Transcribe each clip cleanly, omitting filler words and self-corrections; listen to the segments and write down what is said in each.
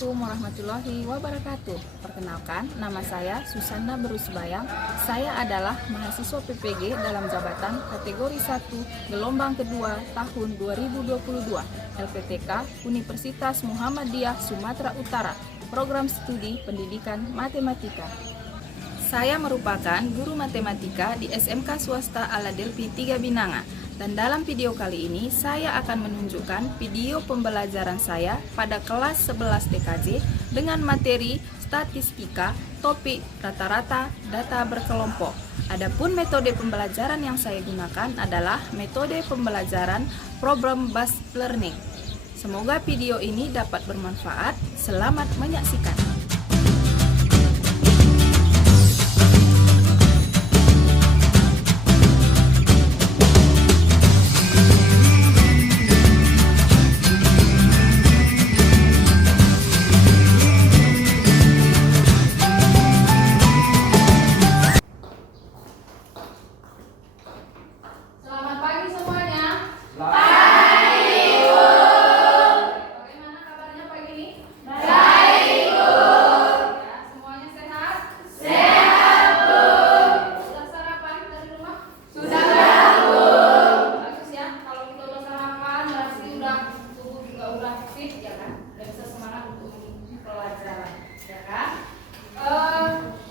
Assalamualaikum warahmatullahi wabarakatuh. Perkenalkan, nama saya Susanna Berusbayang. Saya adalah mahasiswa PPG dalam jabatan kategori 1 gelombang kedua tahun 2022 LPTK Universitas Muhammadiyah Sumatera Utara, program studi pendidikan matematika. Saya merupakan guru matematika di SMK Swasta Aladelphi 3 Binanga. Dan dalam video kali ini saya akan menunjukkan video pembelajaran saya pada kelas 11 TKJ dengan materi statistika, topik rata-rata data berkelompok. Adapun metode pembelajaran yang saya gunakan adalah metode pembelajaran problem based learning. Semoga video ini dapat bermanfaat. Selamat menyaksikan.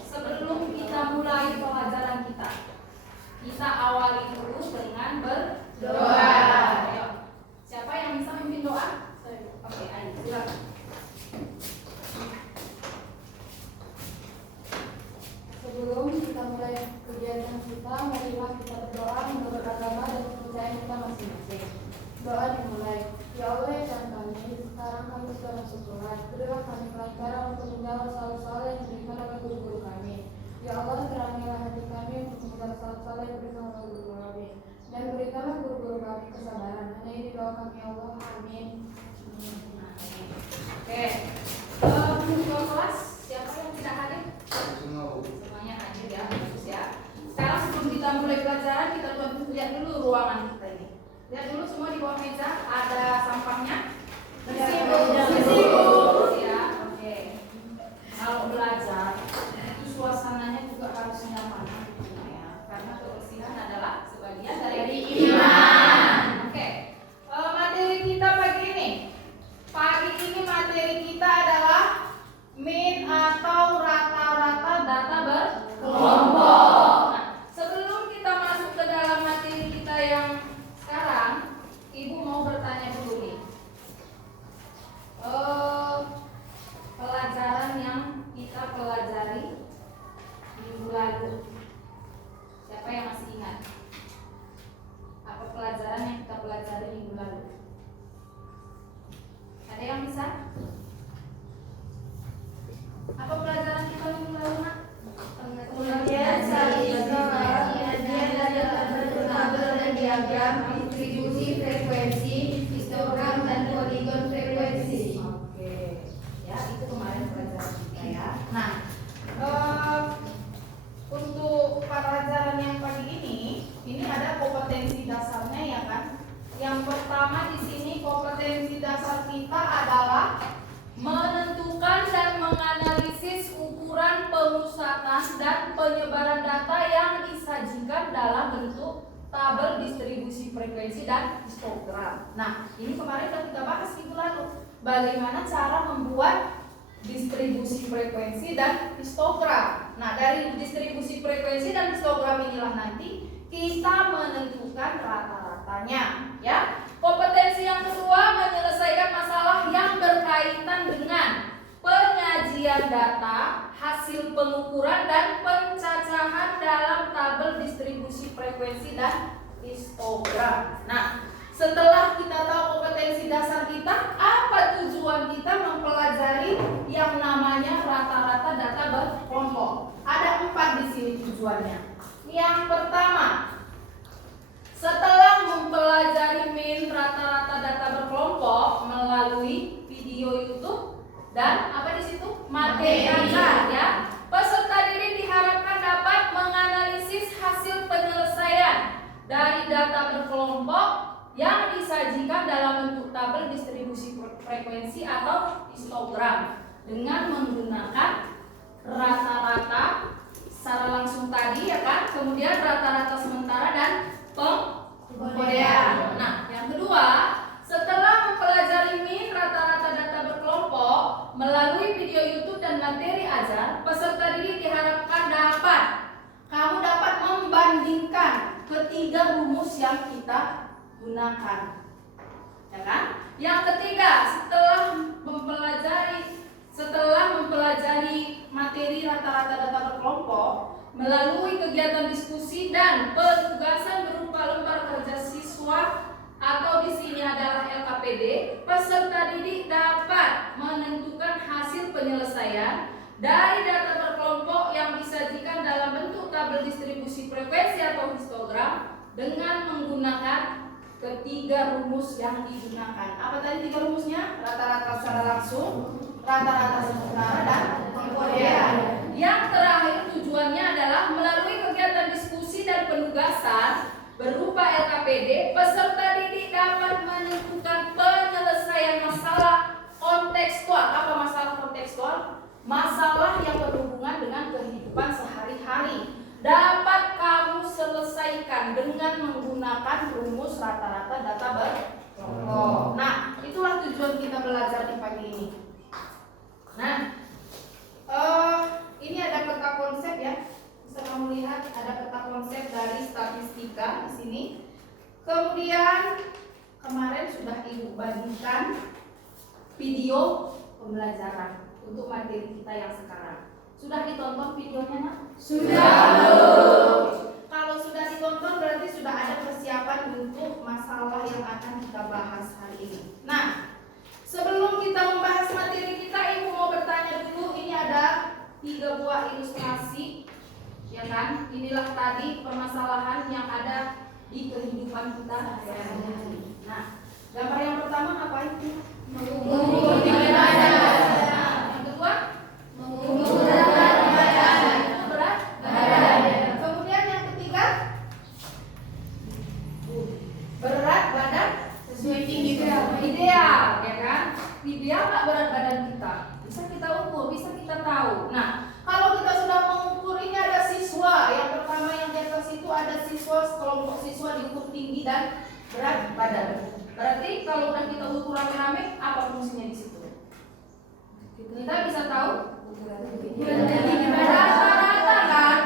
Sebelum kita mulai pelajaran kita awali dulu dengan berdoa. Ayo. Siapa yang bisa memimpin doa? Oke, ayo silakan. Sebelum kita mulai kegiatan kita, marilah kita berdoa menurut agama dan kepercayaan kita masing-masing. Doa dimulai. Ya Allah ya Tuhan kami, sekarang kami sudah masuk kelas. Berilah kami kelancaran untuk menjawab soal-soal yang diberikan oleh guru-guru kami. Ya Allah, terangilah hati kami untuk menjawab soal-soal yang diberikan oleh guru-guru kami. Dan berikanlah guru-guru kami kesabaran. Hanya ini doa kami ya Allah. Amin. Oke. Untuk kelas, siapa yang tidak hadir? Semuanya hadir ya, bagus ya. Sekarang sebelum kita mulai pelajaran, kita lihat dulu ruangan kita ini. Lihat dulu semua di bawah meja ada sampahnya. Bersih ya. Oke. Kalau belajar itu suasananya juga harus nyaman ya. Karena kebersihan adalah sebagian dari iman. Oke. Materi kita pagi ini. Pagi ini materi kita adalah mean atau rata-rata data berkelompok. Nah, sebelum kita masuk ke dalam materi kita yang sekarang, Ibu mau bertanya dulu nih. Pelajaran yang kita pelajari minggu lalu, siapa yang masih ingat? Apa pelajaran yang kita pelajari minggu lalu? Ada yang bisa? Apa pelajaran kita minggu lalu, Nak? Pengertian statistika, pengertian data bertabel dan diagram, distribusi frekuensi, histogram dan poligon frekuensi. Oke, ya itu kemarin pelajaran kita ya. Nah, untuk pelajaran yang pagi ini ada kompetensi dasarnya ya kan. Yang pertama di sini kompetensi dasar kita adalah menentukan dan menganalisis ukuran pemusatan dan penyebaran data yang disajikan dalam bentuk tabel distribusi frekuensi dan histogram. Nah, ini kemarin sudah kita bahas minggu lalu. Bagaimana cara membuat distribusi frekuensi dan histogram. Nah, dari distribusi frekuensi dan histogram inilah nanti kita menentukan rata-ratanya, ya. Kompetensi yang kedua menyelesaikan masalah yang berkaitan dengan penyajian data, hasil pengukuran dan pencacahan dalam tabel distribusi frekuensi dan histogram. Nah, setelah kita tahu kompetensi dasar kita, apa tujuan kita mempelajari yang namanya rata-rata data berkelompok? Ada 4 di sini tujuannya. Yang pertama, setelah mempelajari mean rata-rata data berkelompok melalui video YouTube dan apa di situ? Materi ya. Peserta didik diharapkan dapat menganalisis hasil penyelesaian dari data berkelompok yang disajikan dalam bentuk tabel distribusi frekuensi atau histogram dengan menggunakan rata-rata secara langsung tadi ya kan, kemudian rata-rata sementara dan pengkodean. Nah, yang kedua, setelah mempelajari min rata-rata data berkelompok melalui video YouTube dan materi ajar, peserta didik diharapkan kamu dapat membandingkan ketiga rumus yang kita gunakan. Ya kan? Yang ketiga, setelah mempelajari materi rata-rata data berkelompok melalui kegiatan diskusi dan penugasan berupa lembar kerja siswa atau di sini adalah LKPD, peserta didik dapat menentukan hasil penyelesaian dari data berkelompok yang disajikan dalam bentuk tabel distribusi frekuensi atau histogram dengan menggunakan ketiga rumus yang digunakan. Apa tadi tiga rumusnya? Rata-rata secara langsung, rata-rata sementara, dan pengkodean. Yang terakhir tujuannya adalah melalui kegiatan diskusi dan penugasan berupa LKPD, peserta didik dapat menentukan penyelesaian masalah kontekstual. Apa masalah kontekstual? Masalah yang berhubungan dengan kehidupan sehari-hari dapat kamu selesaikan dengan menggunakan rumus rata-rata data berkelompok. Nah, itulah tujuan kita belajar di pagi ini. Nah, ini ada peta konsep ya. Bisa kamu lihat ada peta konsep dari statistika di sini. Kemudian kemarin sudah Ibu bagikan video pembelajaran untuk materi kita yang sekarang. Sudah ditonton videonya, Nak? Sudah. Kalau sudah ditonton berarti sudah ada persiapan untuk masalah yang akan kita bahas hari ini. Nah, sebelum kita membahas materi kita, Ibu mau bertanya dulu. Ini ada 3 buah ilustrasi, ya kan? Inilah tadi permasalahan yang ada di kehidupan kita sehari-hari. Nah, gambar yang pertama apa itu? Mengukur tinggi badan. Nah, yang kedua? Mengukur berat badan. Berat badan. Kemudian yang ketiga? Berat badan sesuai tinggi ideal, ya kan? Ideal nggak berat badan kita? Bisa kita ukur, bisa kita tahu. Nah, kalau kita sudah mengukur, ini ada siswa. Yang pertama yang di atas itu ada siswa, kelompok siswa diukur tinggi dan berat badan. Berarti kalau udah kita ukur rame-rame, apa fungsinya di situ? Kita bisa tahu rata-rata kan?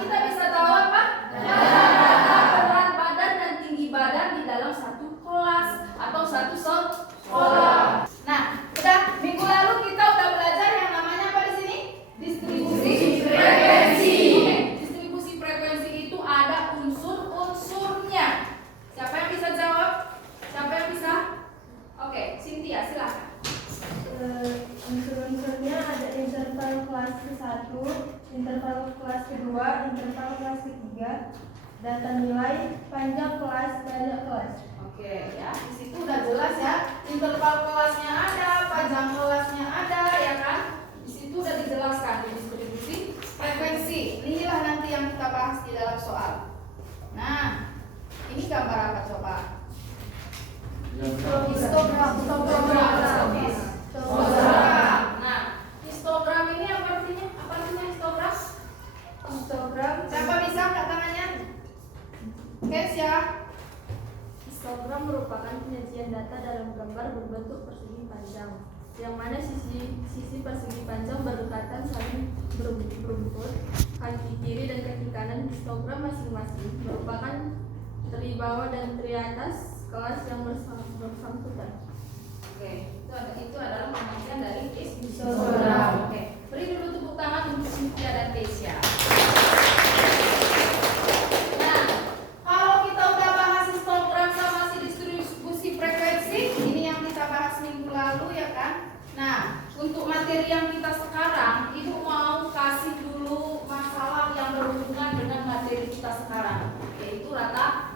Kita bisa tahu apa? Rata-rata berat badan dan tinggi badan di dalam satu kelas atau satu sekolah. Nah, udah minggu lalu kita udah belajar yang namanya apa di sini? Distribusi frekuensi. Distribusi frekuensi itu ada unsur-unsurnya. Siapa yang bisa jawab? Siapa yang bisa? Oke, Cynthia silakan. Unsur-unsurnya ada interval kelas ke-1, interval kelas ke-2, interval kelas ke-3, data nilai, panjang kelas, banyak kelas. Oke, ya, di situ udah jelas ya. Interval kelasnya ada, panjang kelasnya ada, ya kan? Di situ udah dijelaskan distribusi frekuensi. Inilah nanti yang kita bahas di dalam soal. Nah, ini gambar apa coba? Histogram. Nah, histogram ini apa artinya? Apa artinya histogram? Histogram. Siapa bisa angkat tangannya? Kesia. Histogram merupakan penyajian data dalam gambar berbentuk persegi panjang, yang mana sisi persegi panjang berdekatan saling berumput. Kaki kiri dan kaki kanan histogram masing-masing merupakan teri bawah dan teri atas kelas yang bersangkutan. Oke, itu adalah pengertian dari histogram. Oke, beri dulu tepuk tangan untuk Cynthia dan Kesia. Nah, kalau kita udah bahas histogram sama si distribusi frekuensi, ini yang kita bahas minggu lalu ya kan? Nah, untuk materi yang kita sekarang, Ibu mau kasih dulu masalah yang berhubungan dengan materi kita sekarang, yaitu rata.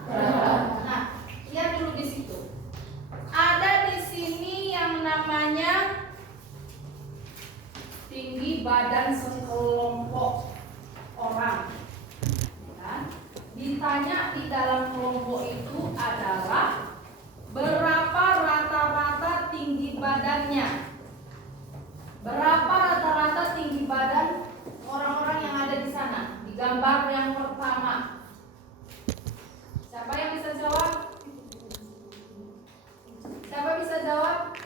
Nah, lihat dulu di situ. Ada di sini yang namanya tinggi badan sekelompok orang. Kan? Ditanya di dalam kelompok itu adalah berapa rata-rata tinggi badannya? Berapa rata-rata tinggi badan orang-orang yang ada di sana? Di gambar yang pertama. Siapa yang bisa jawab? Siapa bisa jawab?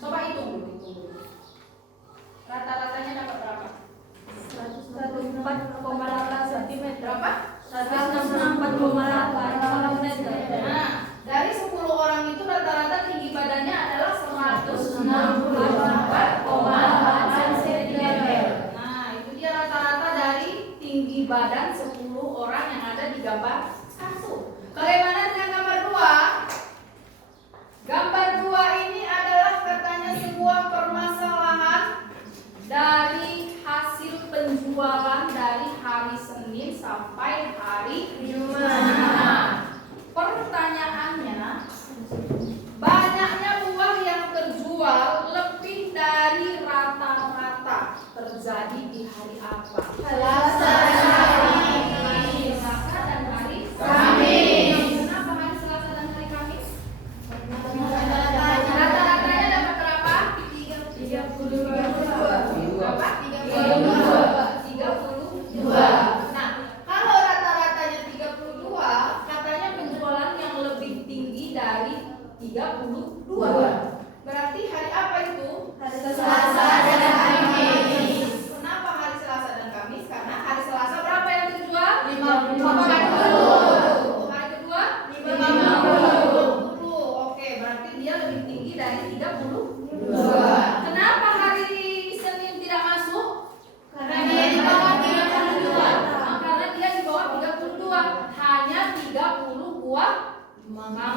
Coba hitung dulu. Rata-ratanya dapat berapa? 104,8 cm. Berapa? 164,8 cm. Nah, dari 10 orang itu rata-rata tinggi badannya adalah 164,8 cm. Nah, itu dia rata-rata dari tinggi badan 10 orang yang ada di gambar 1. Bagaimana dengan gambar 2? Gambar 2 ini adalah katanya sebuah permasalahan dari hasil penjualan dari hari Senin sampai hari Jumat. Pertanyaannya, banyaknya buah yang terjual lebih dari rata-rata terjadi di hari apa? Selasa. Hari Selasa dan hari Kamis. Kenapa hari Selasa dan hari Kamis? Rata-ratanya dapat berapa? 32. Berapa? 32. Nah, kalau rata-ratanya 32, katanya penjualan yang lebih tinggi dari 32. Berarti hari apa itu? Hari Selasa dan Kamis. Kenapa hari Selasa dan Kamis? Karena hari Selasa berapa yang terjual? 50. Hari kedua? 50. Oke, berarti dia lebih tinggi dari 32. 2. Kenapa hari Senin tidak masuk? Karena dia di bawah 32. Karena dia di bawah 32, hanya 30 buah mangga.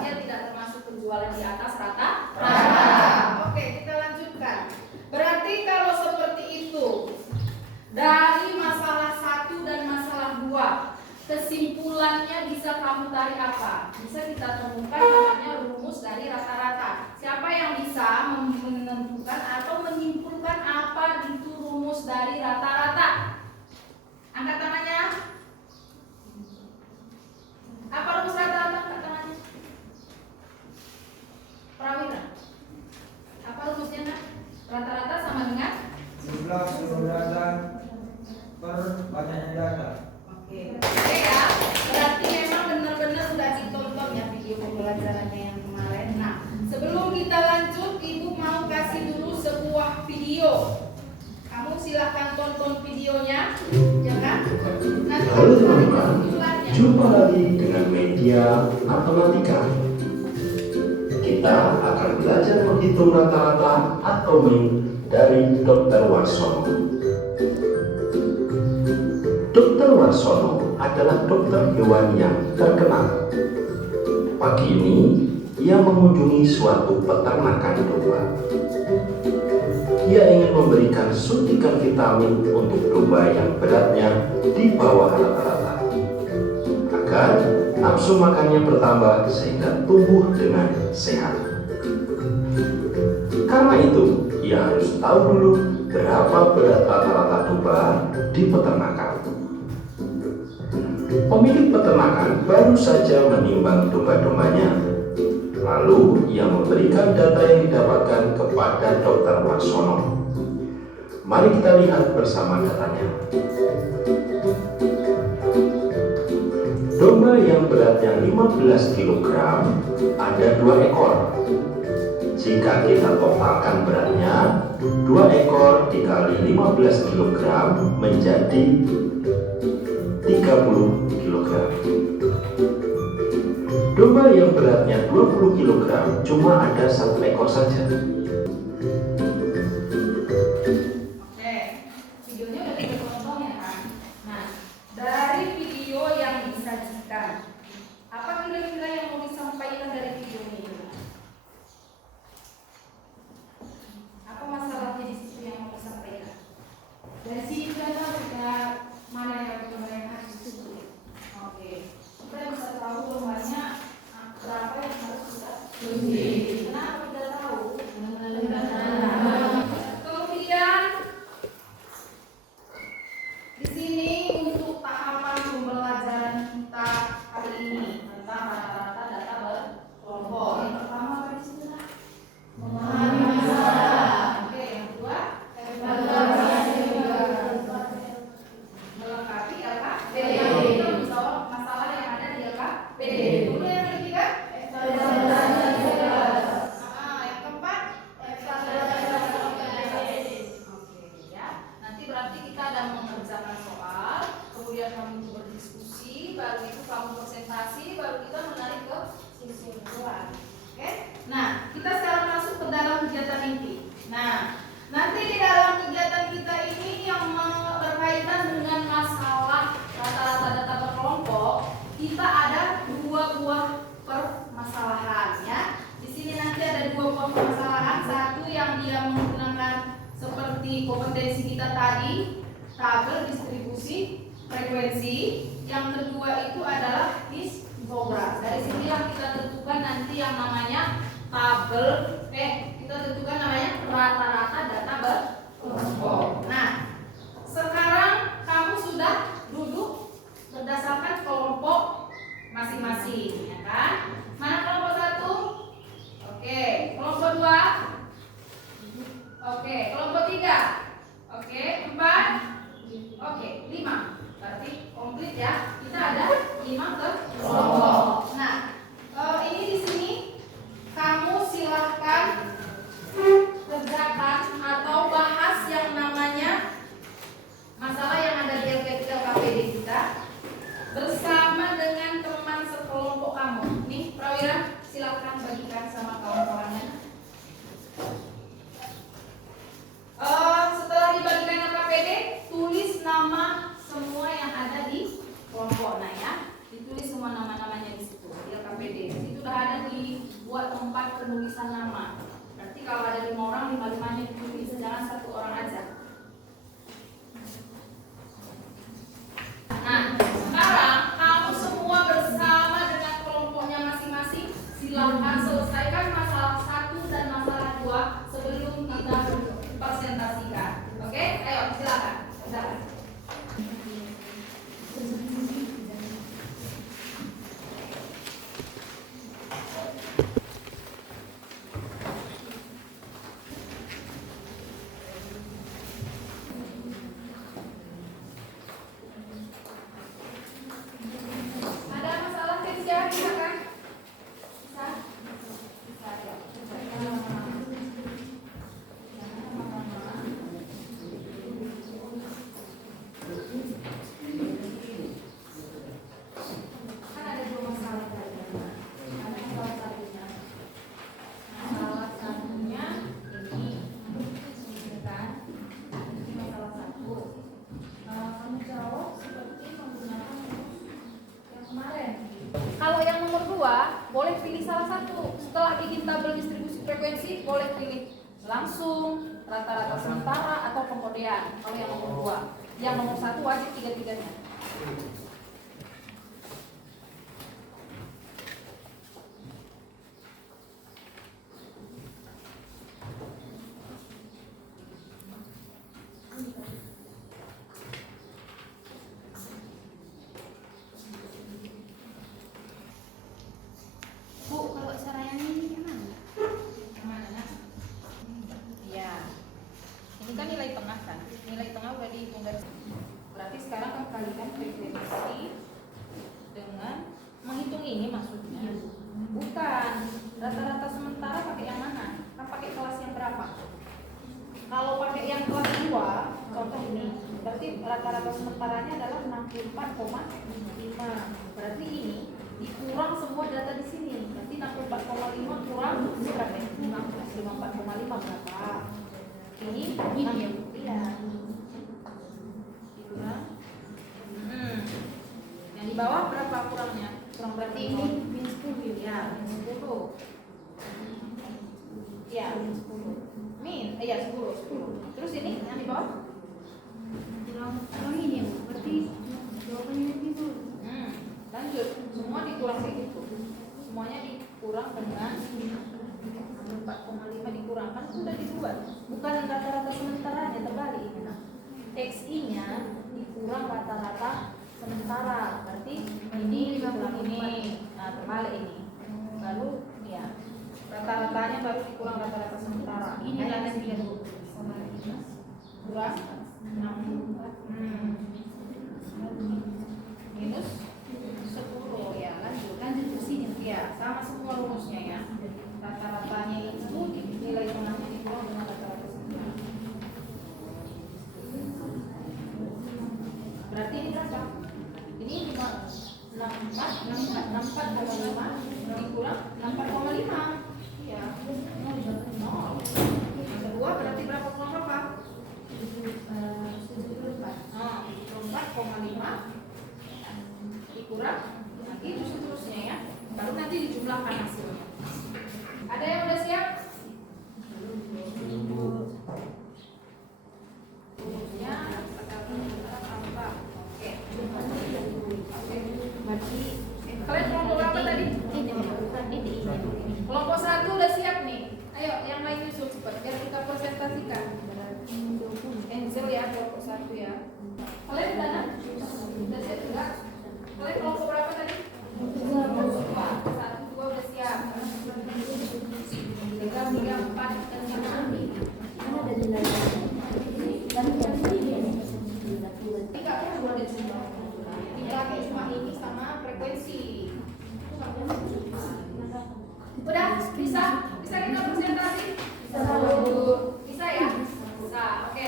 Dia tidak termasuk penjualan di atas rata-rata. Oke, kita lanjutkan. Berarti kalau seperti itu, dari masalah 1 dan masalah 2, kesimpulannya bisa kamu tarik apa? Bisa kita temukan namanya rumus dari rata-rata. Siapa yang bisa menentukan atau menyimpulkan apa itu rumus dari rata-rata? Angkat tangannya. Apa rumus rata-rata? Angkat tangannya. Prawira. Apa rumusnya, Nak? Rata-rata sama dengan jumlah seluruh data per banyaknya data. Oke ya. Berarti memang benar-benar sudah ditonton ya video pembelajarannya yang kemarin. Nah, sebelum kita lanjut, Ibu mau kasih dulu sebuah video. Kamu silahkan tonton videonya, ya kan? Nanti Halo kita lihat teman-teman, kesimpulannya. jumpa lagi dengan media matematika. Kita akan belajar menghitung rata-rata atau mean dari Dr. Warsono. Dr. Warsono adalah dokter hewan yang terkenal. Pagi ini, ia mengunjungi suatu peternakan domba. Ia ingin memberikan suntikan vitamin untuk domba yang beratnya di bawah rata-rata, agar nafsu makannya bertambah sehingga tumbuh dengan sehat. Karena itu, ia harus tahu dulu berapa berat rata-rata domba di peternakan. Pemilik peternakan baru saja menimbang domba-dombanya. Lalu ia memberikan data yang didapatkan kepada Dr. Warsono. Mari kita lihat bersama datanya. Domba yang beratnya 15 kg ada 2 ekor. Jika kita totalkan beratnya, 2 ekor dikali 15 kg menjadi 30 kg. Domba yang beratnya 20 kg cuma ada 1 ekor saja. Oke, videonya udah kita tonton ya kan? Nah, dari video yang disajikan, apa kira-kira yang mau disampaikan dari video ini? Apa masalahnya di situ yang mau disampaikan? Dari sini kita tahu kita mana yang domba yang harus disebut. Oke, kita bisa tahu dombanya berapa yang harus kita Beli. Kenapa kita tahu? Karena tabel distribusi frekuensi. Yang kedua itu adalah histograf. Dari sinilah kita tentukan nanti yang namanya tabel, kita tentukan namanya rata-rata data berkelompok. Nah, sekarang kamu sudah duduk berdasarkan kelompok masing-masing, ya kan? Mana kelompok 1? Oke, kelompok 2. Oke, kelompok 3. Oke, 4. Oke, 5. Berarti komplit ya. Kita ada 5 kelompok. Nah, ini di sini kamu silahkan kerjakan atau bahas yang namanya masalah yang ada di LKPD kita bersama dengan teman sekelompok kamu. Nih, Prawira, silahkan bagikan sama kawan-kawannya. Setelah dibagikan LKPD, tulis nama semua yang ada di kelompok. Nah ya, ditulis semua nama-namanya di situ di LKPD. Di situ sudah ada dibuat tempat penulisan nama. Berarti kalau ada 5 orang, 5-5-nya ditulis, jangan 1 orang aja. Nah, sekarang kamu semua bersama dengan kelompoknya masing-masing, silakan selesaikan masalah 1 dan masalah 2 sebelum kita presentasikan. Oke, ayo silakan. Silakan. Ada masalah Kesia, silakan. Bisa? Bisa ya. Kan ada 2 masalah tadi. Ada masalah satunya. Masalah satunya ini kan? Ini masalah 1. Kamu jawab seperti menggunakan yang kemarin. Kalau yang nomor 2, boleh pilih salah satu. Setelah bikin tabel distribusi frekuensi, boleh pilih langsung, rata-rata sementara, atau pengkodean. Kalau yang nomor 2. Yang nomor 1 wajib 3-3-nya. Bu, kalau cara yang ini gimana? Yang mana? Iya. Ini kan nilai tengah kan? Nilai tengah udah dihitung dari sini. Berarti sekarang kan kalikan frekuensi dengan menghitung ini maksudnya. Bukan. Rata-rata sementara pakai yang mana? Kan pakai kelas yang berapa? Kalau pakai yang kelas 2, contoh ini, berarti rata-rata sementaranya adalah 64,5. Berarti ini dikurang semua data di sini. Berarti 64,5 kurang berapa? 54,5 berapa? Ini ya. Iya. Dikurang. Yang di bawah berapa kurangnya? Kurang berarti ini minus 10 ya, minus 10. Ya, minus 10. Iya 10. Terus ini yang di bawah? Kurang ini ya, berarti jawabannya itu. Lanjut, semua dikurang kayak gitu. Semuanya dikurang dengan 4,5 dikurangkan sudah dibuat. Bukan rata-rata sementaranya, terbalik. Nah, XI-nya dikurang rata-rata sementara. Berarti ini dikurang ini. Nah, terbalik ini. Lalu ya, rata-ratanya baru dikurang rata-rata sementara. Ini ada 3 kurang 6 minus 10 ya. Lanjut ke sini ya, sama semua rumusnya ya. Rata-ratanya itu nilai tengahnya dikurang dengan rata-rata sementara. Berarti ini berapa? Ini 64,5 dikurang 64,5. Iya. 0. Yang kedua berarti berapa kurang berapa? 74,5 dikurang lagi terus seterusnya ya. Baru nanti dijumlahkan hasilnya. Ada yang udah siap? Rumusnya Kalian kelompok berapa tadi? Kelompok 1 udah siap nih. Ayo, yang lain nyusul cepat biar kita presentasikan. Angel ya, kelompok 1 ya. Kalian udah nak? Udah siap juga? Kalian kelompok berapa tadi? 1, 2 udah siap. 3, 4 dan 5. Dipakai cuma ini sama frekuensi. Udah bisa kita presentasi? Bisa ya? Bisa. Oke.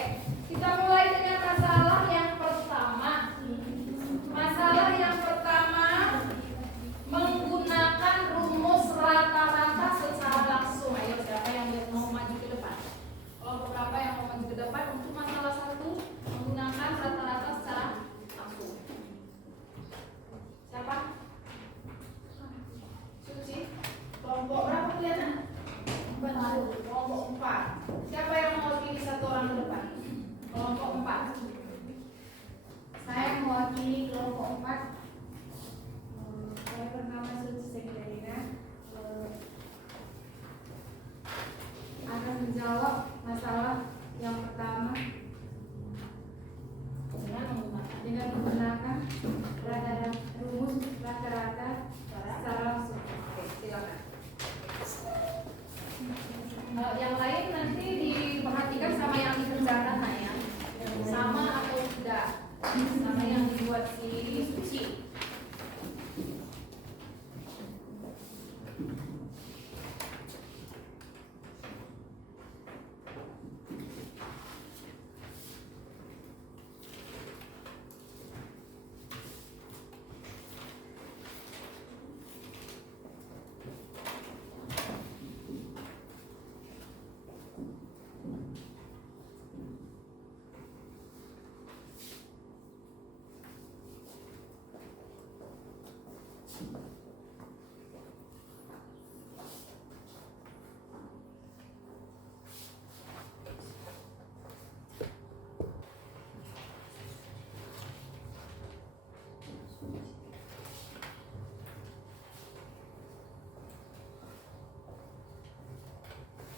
Kita mulai dengan masalah yang pertama. Masalah yang pertama menggunakan rumus rata-rata secara langsung. Ayo siapa yang mau maju ke depan? Kelompok berapa yang mau maju ke depan untuk masalah 1 menggunakan rata-rata secara langsung? Siapa? Suci. Kelompok berapa kalian? Kelompok 4. Siapa yang mewakili satu orang ke depan? Kelompok 4. Saya mewakili kelompok 4. Saya bernama Suci Sekirina. Akan menjawab masalah yang pertama dengan menggunakan rumus rata-rata secara langsung. Oke, silakan. Yang lain nanti diperhatikan sama yang dikerjakan nah ya. Sama atau tidak? Sama yang dibuat si Suci.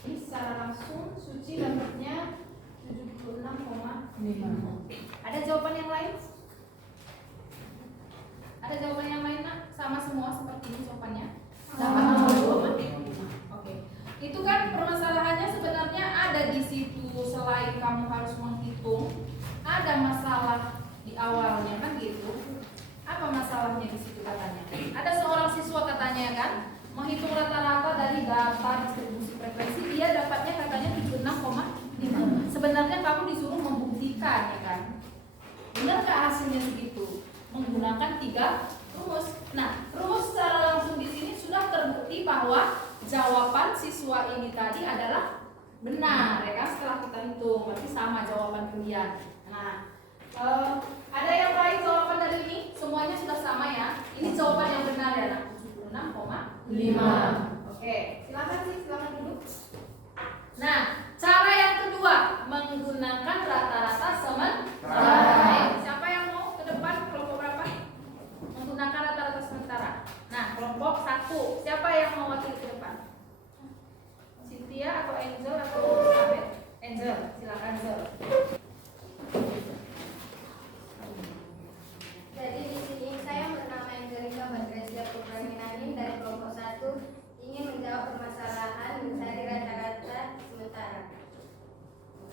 Ini secara langsung Suci dapatnya 76,5. Ada jawaban yang lain? Ada jawaban yang lain nak? Sama semua seperti ini jawabannya? 82,5. Oke. Itu kan permasalahannya sebenarnya ada di situ. Selain kamu harus menghitung, ada masalah di awalnya kan gitu. Apa masalahnya di situ katanya? Ada seorang siswa katanya kan menghitung rata-rata dari data distribusi frekuensi, dia dapatnya katanya 76,5. Sebenarnya kamu disuruh membuktikan ya kan? Benarkah hasilnya segitu? Menggunakan 3 rumus. Nah, rumus secara langsung di sini sudah terbukti bahwa jawaban siswa ini tadi adalah benar ya kan? Setelah kita hitung, berarti sama jawaban kalian. Nah, ada yang lain jawaban dari ini? Semuanya sudah sama ya? Ini jawaban yang benar ya nak? 76,5. Oke, silakan duduk. Nah, cara yang kedua menggunakan rata-rata sementara. Siapa yang mau ke depan? Kelompok berapa? Menggunakan rata-rata sementara. Nah, kelompok 1. Siapa yang mau wakil ke depan? Cynthia atau Angel atau Elizabeth? Angel, silakan Angel. Jadi di sini saya bernama Angelika Badresya Pupraminanin dari kelompok 1 ingin menjawab permasalahan mencari rata-rata sementara.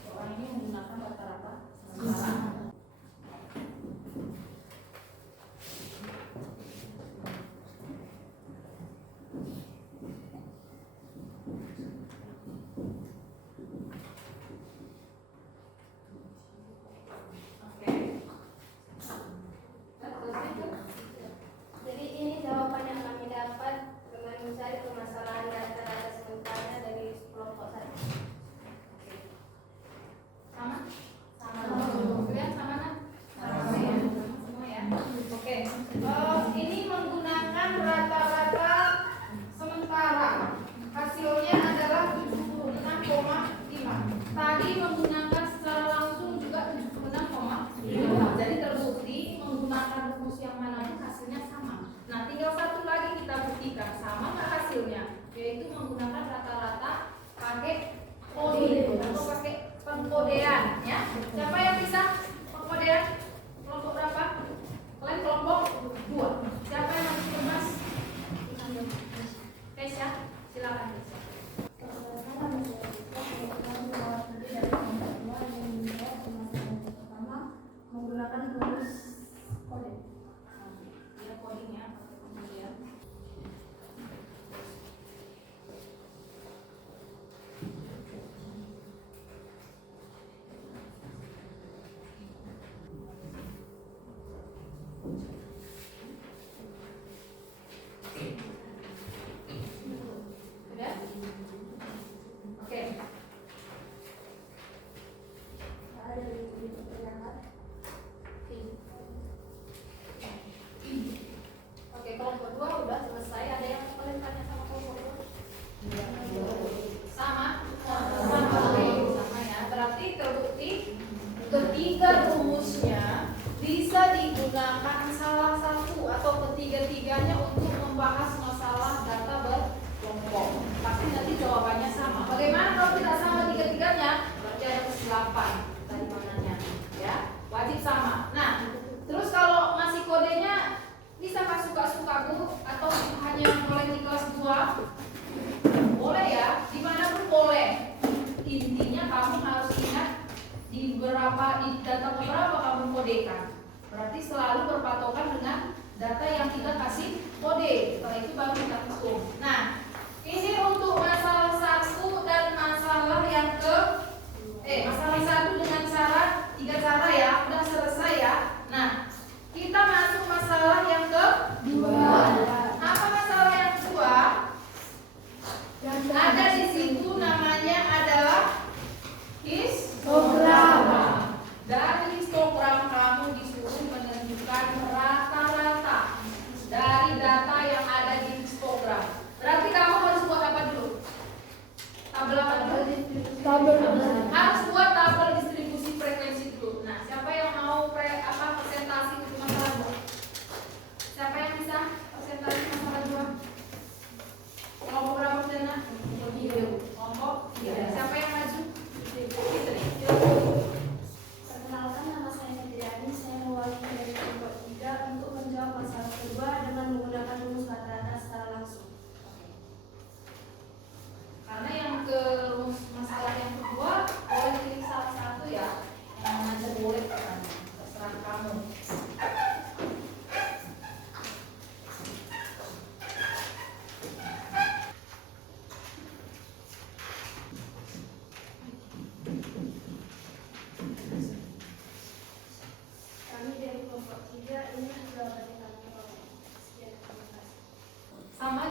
Soal ini menggunakan rata-rata sementara. Jadi ini jawaban yang kami dapat dengan mencari permasalahan rata-rata sementara dari kelompok 1. Sama? Kalian sama nak? Sama ya? Semua ya? Oke. Ini menggunakan rata-rata sementara. Hasilnya adalah 76,5. Tadi menggunakan secara langsung juga 76,5. Jadi terbukti menggunakan rumus yang mana pun hasilnya sama. Nah, tinggal satu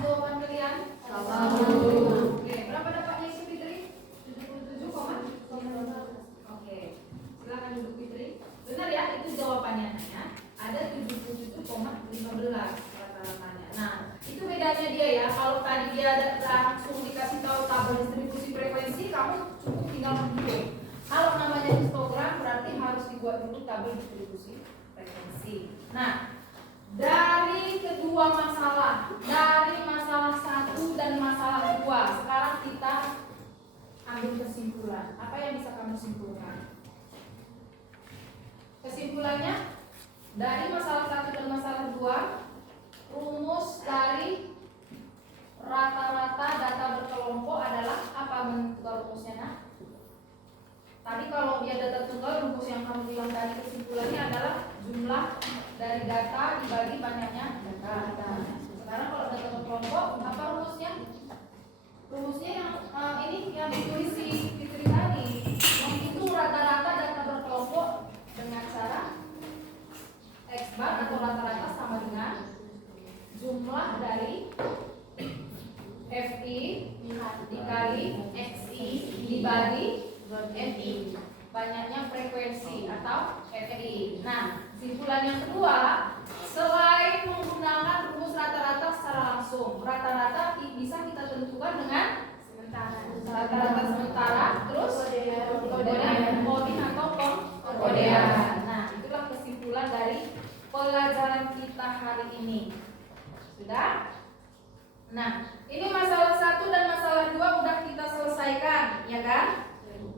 jawaban kalian? 1,5. Oke, berapa dapatnya isi Fitri? 77, oke. Silakan duduk Fitri. Benar ya, itu jawabannya Nanya. Ada 77,15 rata-ratanya. Nah, itu bedanya dia ya. Kalau tadi dia langsung dikasih tahu tabel distribusi frekuensi, kamu cukup tinggal menghitung. Kalau namanya histogram berarti harus dibuat dulu tabel distribusi frekuensi. Nah, dari kedua masalah, dari masalah 1 dan masalah 2, sekarang kita ambil kesimpulan. Apa yang bisa kamu simpulkan? Kesimpulannya, dari masalah 1 dan masalah 2, rumus dari rata-rata data berkelompok adalah apa menentukan rumusnya? Nah, tadi kalau dia data tunggal, rumus yang kamu bilang tadi kesimpulannya adalah jumlah dari data dibagi banyaknya data. Sekarang kalau data berkelompok, apa rumusnya? Rumusnya yang ini yang ditulis di Fitri tadi, menghitung rata-rata data berkelompok dengan cara X bar atau rata-rata sama dengan jumlah dari FI dikali XI dibagi MI, banyaknya frekuensi atau FI. Nah, kesimpulan yang kedua, selain menggunakan rumus rata-rata secara langsung, rata-rata bisa kita tentukan dengan rata-rata sementara, terus kodin atau pengkodean. Nah, itulah kesimpulan dari pelajaran kita hari ini. Sudah? Nah, ini masalah 1 dan masalah 2 udah kita selesaikan, ya kan?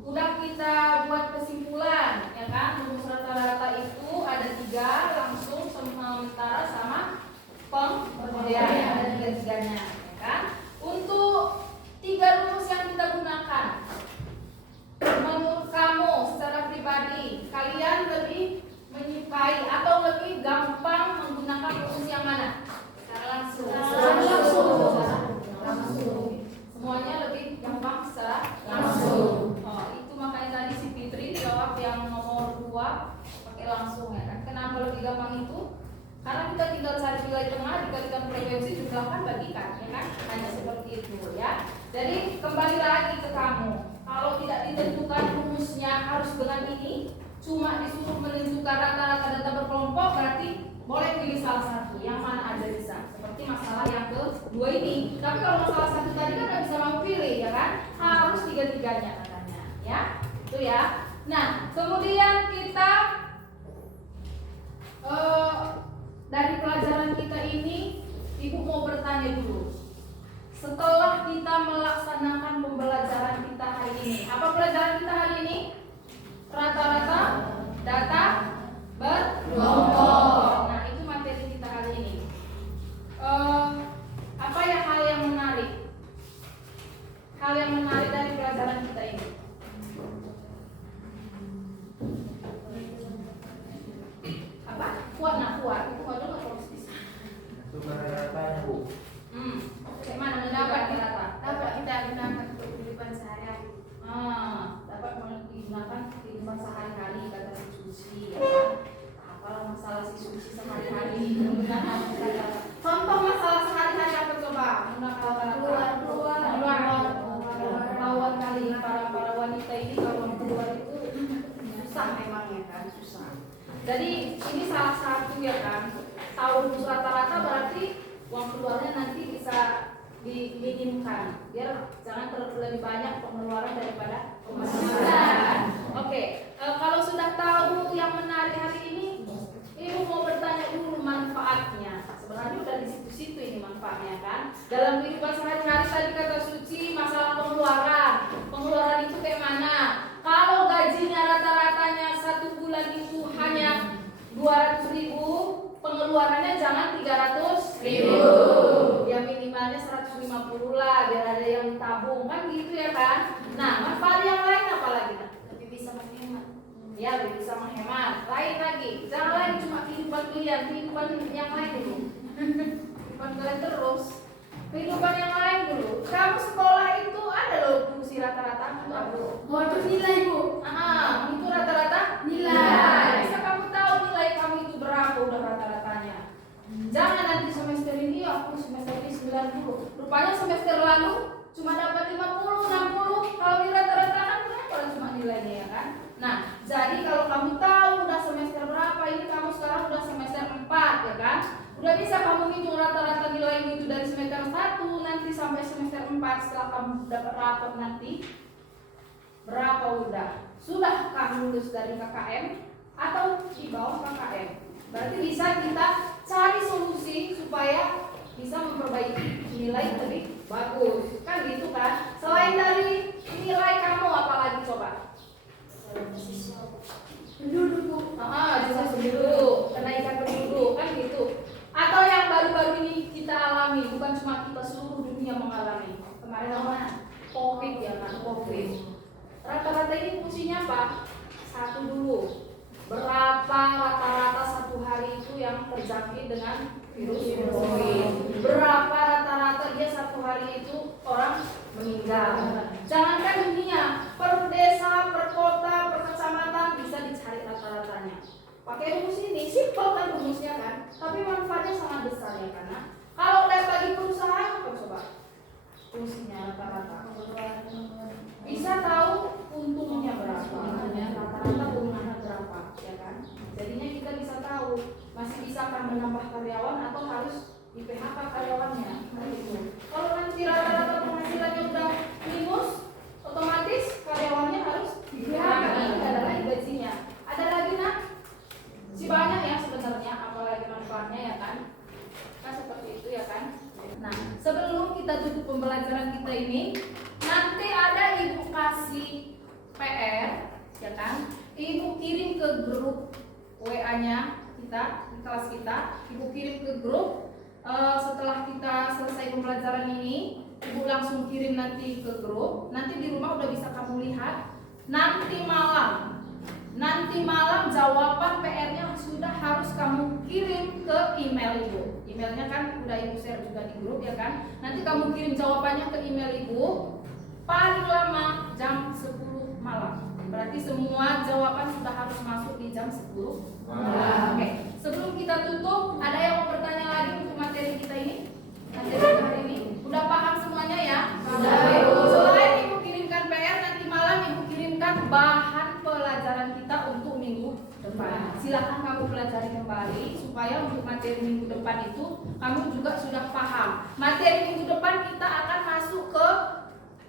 Udah kita buat kesimpulan, ya kan? Rumus rata-rata itu ada 3, langsung, sementara, sama pengkodean. Ada 3-tiganya, ya kan? Untuk 3 rumus yang kita gunakan, menurut kamu secara pribadi, kalian lebih menyukai atau lebih gampang menggunakan rumus yang mana? Secara langsung. Semuanya lebih gampang secara langsung. Oh, itu makanya tadi si Fitri jawab yang nomor 2 pakai langsung, ya kan? Kenapa lebih gampang itu? Karena kita tinggal cari nilai tengah dikalikan frekuensi jumlahkan bagikan, ya kan? Hanya seperti itu, ya. Jadi kembali lagi ke kamu. Kalau tidak ditentukan rumusnya harus dengan ini, cuma disuruh menentukan rata-rata data berkelompok, berarti boleh pilih salah satu, yang mana aja bisa. Seperti masalah yang kedua ini. Tapi kalau masalah 1 tadi kan nggak bisa mau pilih, ya kan? Harus 3-tiganya katanya, ya. Itu ya. Nah, kemudian kita dari pelajaran kita ini, Ibu mau bertanya dulu. Setelah kita melaksanakan pembelajaran kita hari ini, apa pelajaran kita hari ini? Rata-rata data berkelompok. Nah, itu materi kita hari ini. Apa ya hal yang menarik? Hal yang menarik dari pelajaran kita ini? Apa? Kuat. Itu kuat dulu atau bisa? Itu rata-ratanya, Bu. Gimana mendapat di rata? Dapat kita gunakan untuk kehidupan sehari-hari. Dapat digunakan kehidupan sehari-hari kata si Susi, ya kan? Apalah masalah si Susi sehari-hari menggunakan kata-kata. Contoh masalah sehari-hari apa coba? Menggunakan kata-kata keluar lawan kali para wanita ini kalau keluar itu susah memang, ya kan? Susah. Jadi ini salah satu, ya kan? Tahu rumus rata-rata berarti uang keluarnya nanti bisa diminimkan biar jangan terlalu banyak pengeluaran daripada pemasukan. Oke, kalau sudah tahu yang menarik hari ini, Ibu mau bertanya dulu manfaatnya. Sebenarnya udah di situ-situ ini manfaatnya, kan? Dalam kehidupan sehari-hari tadi kata Suci masalah pengeluaran itu kayak mana? Kalau gajinya rata-ratanya 1 bulan itu hanya 200.000, pengeluarannya jangan 300.000. Ya minimalnya 150 lah biar ada yang tabung, kan gitu, ya kan? Nah, manfaat yang lain apa lagi? Lebih bisa menghemat. Ya, lebih bisa menghemat. Lain lagi, jangan lagi cuma kehidupan kalian, kehidupan yang lain dulu. Kehidupan kalian terus. Kehidupan yang lain dulu. Kamu sekolah itu ada loh fungsi rata-rata, tahu? Modus nilai, Bu. Itu rata-rata Nilai. Bisa kamu tahu nilai kamu itu berapa udah rata-ratanya. Jangan nanti semester ini aku semester ini 90. Rupanya semester lalu cuma dapat 50, 60. Kalau di rata-ratakan kenapa cuma nilainya ya kan? Nah, jadi kalau kamu tahu udah semester berapa, ini kamu sekarang udah semester 4 ya kan? Udah bisa kamu hitung rata-rata nilaimu itu dari semester 1 nanti sampai semester 4 setelah kamu dapat rapor nanti. Berapa udah? Sudah kamu lulus dari KKM atau di bawah KKM? Berarti bisa kita cari solusi supaya bisa memperbaiki nilai lebih bagus. Kan gitu kan? Selain dari nilai kamu apalagi coba? Penduduk Bu. Jelas penduduk, kenaikan penduduk kan gitu. Atau yang baru-baru ini kita alami, bukan cuma kita, seluruh dunia mengalami. Kemarin apa? COVID ya kan, COVID. Rata-rata ini fungsinya apa? Satu dulu. Berapa rata-rata satu hari itu yang terjangkit dengan virus COVID? Berapa rata-rata dia satu hari itu orang meninggal? Jangankan dunia, per desa, per kota, per kecamatan bisa dicari rata-ratanya. Pakai rumus ini, simpel kan rumusnya kan? Tapi manfaatnya sangat besar ya karena kalau udah bagi perusahaan apa coba? Fungsinya rata-rata. Bisa tahu untungnya berapa, rata-rata untungnya berapa, ya kan? Jadinya kita bisa tahu masih bisakah menambah karyawan atau harus di PHK karyawannya. Nah, gitu. Kalau nanti rata-rata penghasilannya udah minus, otomatis karyawannya harus di PHK. Tidak ada lagi gajinya. Ada lagi nak? Si banyak ya sebenarnya, apalagi manfaatnya ya kan? Kan seperti itu ya kan? Nah, sebelum kita tutup pembelajaran kita ini, nanti ada ibu kasih PR, ya kan? Ibu kirim ke grup WA-nya kita di kelas kita. Ibu kirim ke grup. Setelah kita selesai pembelajaran ini, ibu langsung kirim nanti ke grup. Nanti di rumah udah bisa kamu lihat. Nanti malam jawaban PR-nya sudah harus kamu kirim ke email ibu. Emailnya kan udah ibu share juga di grup ya kan. Nanti kamu kirim jawabannya ke email ibu paling lama jam 10 malam. Berarti semua jawaban sudah harus masuk di jam 10 malam. Oke. Sebelum kita tutup, ada yang mau bertanya lagi untuk materi kita ini? Materi hari ini udah paham semuanya ya? Selain ibu kirimkan PR, nanti malam ibu kirimkan bahan pelajaran kita untuk minggu depan. Silakan kamu pelajari kembali supaya untuk materi minggu depan itu kamu juga sudah paham. Materi minggu depan kita akan masuk ke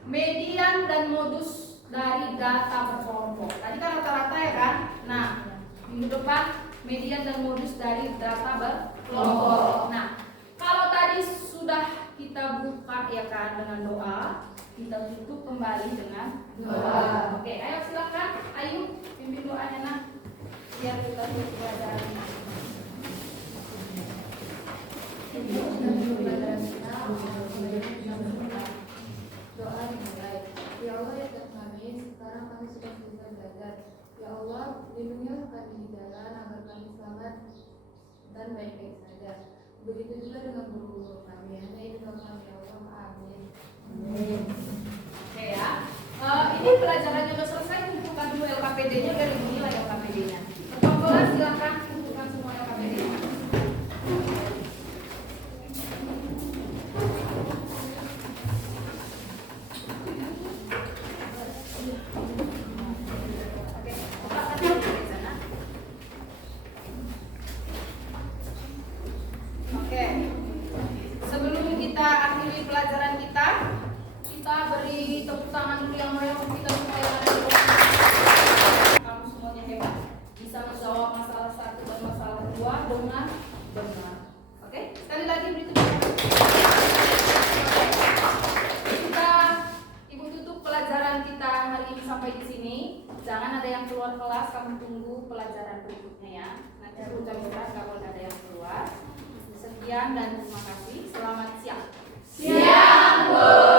median dan modus dari data berkelompok. Tadi kan rata-rata ya kan? Nah, minggu depan median dan modus dari data berkelompok. Nah, kalau tadi sudah kita buka ya kan dengan doa, kita tutup kembali dengan doa. Oke, ayo silakan, ayo pimpin doanya nak, biar kita tutup pelajaran ini. Doa dimulai. Ya Allah ya Tuhan kami, sekarang kami sudah bisa belajar. Ya Allah, lindungilah kami di jalan agar kami selamat dan baik-baik saja. Begitu juga dengan guru-guru kami. Hanya itu doa kami ya Allah. Amin. Oke ya. Ini pelajarannya sudah selesai, kumpulkan dulu LKPD-nya biar inilah LKPD-nya. Ketua kelas silakan kumpulkan semua LKPD-nya. Oke. Sebelum kita akhiri pelajaran kita beri tepuk tangan dulu yang meriah untuk kita semua yang ada di bawah. Kamu semuanya hebat, bisa menjawab masalah 1 dan masalah 2 dengan benar. Oke, sekali lagi beri tepuk tangan. Kita ibu tutup pelajaran kita hari ini sampai di sini. Jangan ada yang keluar kelas, kamu tunggu pelajaran berikutnya ya. Nanti aku jam berapa kalau ada yang keluar. Sekian dan terima kasih. Selamat siang. Siang, Bu.